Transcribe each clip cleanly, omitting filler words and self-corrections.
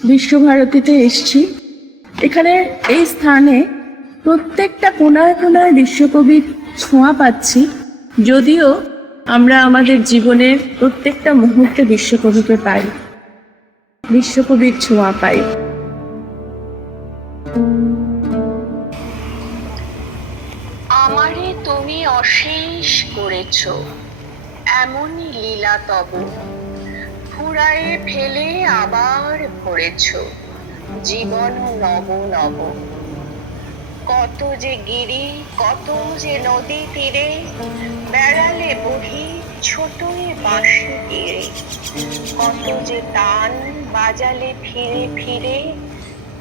বিশ্বভারতীতে এসেছি। এখানে এই স্থানে প্রত্যেকটা কোনায় কোনায় বিশ্বকবির ছোঁয়া পাচ্ছি, যদিও আমরা আমাদের জীবনের প্রত্যেকটা মুহূর্তে বিশ্বকবিকে পাই, বিশ্বকবির ছোঁয়া পাই। আমারে তুমি অশেষ করেছ, এমনই লীলা তব ফুরায়ে ফেলে আবার ভরেছ জীবন নব নব। কত যে গিরি, কত যে নদী তীরে বেড়ালে বহি ছোটয়ে বাঁশি তীরে, কত যে তান বাজালে ফিরে ফিরে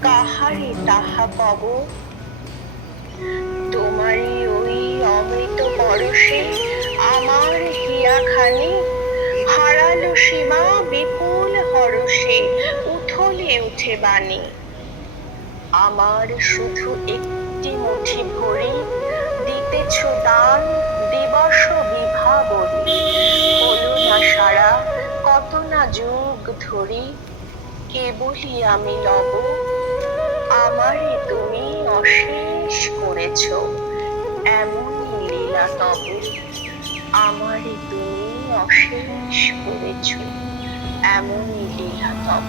কাহারে তাহা কব। তোমারই ওই অমৃত পরশে আমার হিয়াখানি হারালো সীমা বিপুল হরষে উথলে উঠে বাণী। আমার শুধু একটি মুঠি ভরি দিতেছ দান দিবস বিভাবরী। হলো না সারা কত না যুগ ধরি কেবলই আমি লব। আমারে তুমি অশেষ করেছ, এমনই লীলা তব। আমারে তুমি অশেষ করেছ, এমনই লীলা তব।